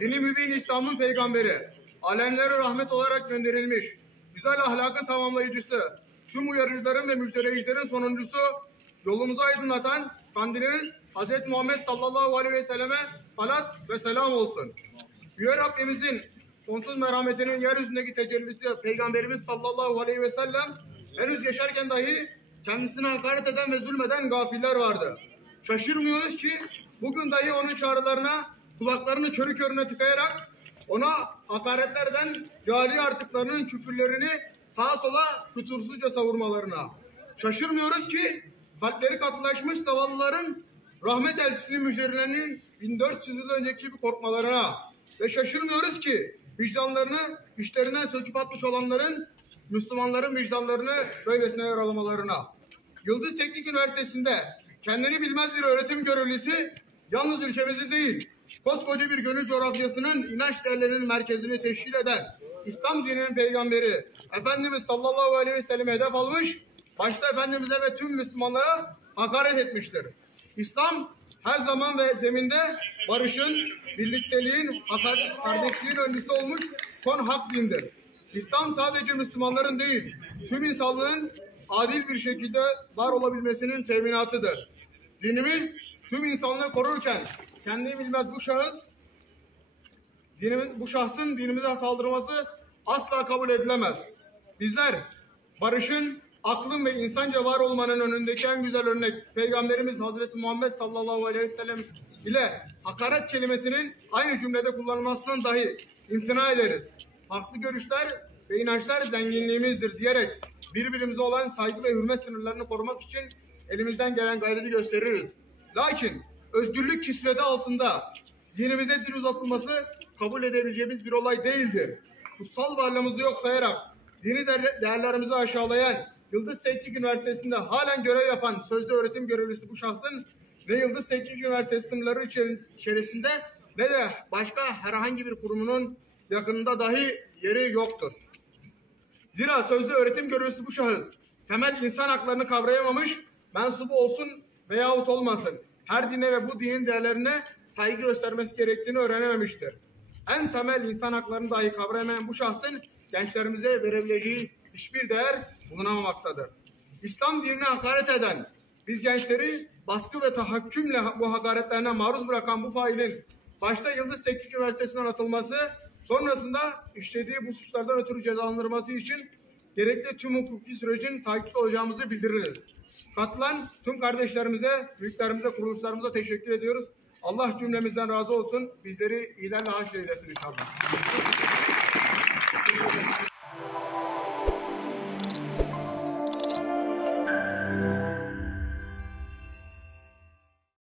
Dini mübin İslam'ın peygamberi, alemlere rahmet olarak gönderilmiş, güzel ahlakın tamamlayıcısı, tüm uyarıcıların ve müjdeleyicilerin sonuncusu, yolumuzu aydınlatan kandilimiz Hz. Muhammed sallallahu aleyhi ve selleme salat ve selam olsun. Yüce Rabbimizin sonsuz merhametinin yeryüzündeki tecellisi Peygamberimiz sallallahu aleyhi ve sellem henüz yaşarken dahi kendisine hakaret eden ve zulmeden gafiller vardı. Şaşırmıyoruz ki bugün dahi onun çağrılarına kulaklarını körü körüne tıkayarak ona hakaretlerden cali artıklarının küfürlerini sağa sola fütursuzca savurmalarına. Şaşırmıyoruz ki kalpleri katılaşmış zavallıların rahmet elçisinin müjdelerinin 1400 yıl önceki gibi korkmalarına ve şaşırmıyoruz ki vicdanlarını işlerinden söküp atmış olanların Müslümanların vicdanlarını böylesine yaralamalarına. Yıldız Teknik Üniversitesi'nde kendini bilmez bir öğretim görevlisi yalnız ülkemizin değil, koskoca bir gönül coğrafyasının inanç değerlerinin merkezini teşkil eden İslam dininin peygamberi Efendimiz sallallahu aleyhi ve sellem hedef almış, başta Efendimiz'e ve tüm Müslümanlara hakaret etmiştir. İslam her zaman ve zeminde barışın, birlikteliğin, kardeşliğin öncüsü olmuş son hak dindir. İslam sadece Müslümanların değil, tüm insanlığın adil bir şekilde var olabilmesinin teminatıdır. Dinimiz tüm insanlığı korurken kendini bilmez bu şahsın dinimize saldırması asla kabul edilemez. Bizler barışın, aklın ve insanca var olmanın önündeki en güzel örnek Peygamberimiz Hazreti Muhammed sallallahu aleyhi ve sellem ile hakaret kelimesinin aynı cümlede kullanılmasından dahi imtina ederiz. Farklı görüşler ve inançlar zenginliğimizdir diyerek birbirimize olan saygı ve hürmet sınırlarını korumak için elimizden gelen gayreti gösteririz. Lakin özgürlük kisveti altında dinimize dil uzatılması kabul edebileceğimiz bir olay değildir. Kutsal varlığımızı yok sayarak dini değerlerimizi aşağılayan Yıldız Teknik Üniversitesi'nde halen görev yapan sözde öğretim görevlisi bu şahsın ne Yıldız Teknik Üniversitesi sınırları içerisinde ne de başka herhangi bir kurumunun yakınında dahi yeri yoktur. Zira sözde öğretim görevlisi bu şahıs temel insan haklarını kavrayamamış, mensubu olsun veyahut olmasın her dine ve bu dinin değerlerine saygı göstermesi gerektiğini öğrenememiştir. En temel insan haklarını dahi kavrayamayan bu şahsın gençlerimize verebileceği hiçbir değer bulunamamaktadır. İslam dinine hakaret eden, biz gençleri baskı ve tahakkümle bu hakaretlerine maruz bırakan bu failin başta Yıldız Teknik Üniversitesi'nden atılması, sonrasında işlediği bu suçlardan ötürü cezalandırılması için gerekli tüm hukuki sürecin takip olacağımızı bildiririz. Katılan tüm kardeşlerimize, büyüklerimize, kuruluşlarımıza teşekkür ediyoruz. Allah cümlemizden razı olsun. Bizleri iyilerle haşr eylesin inşallah.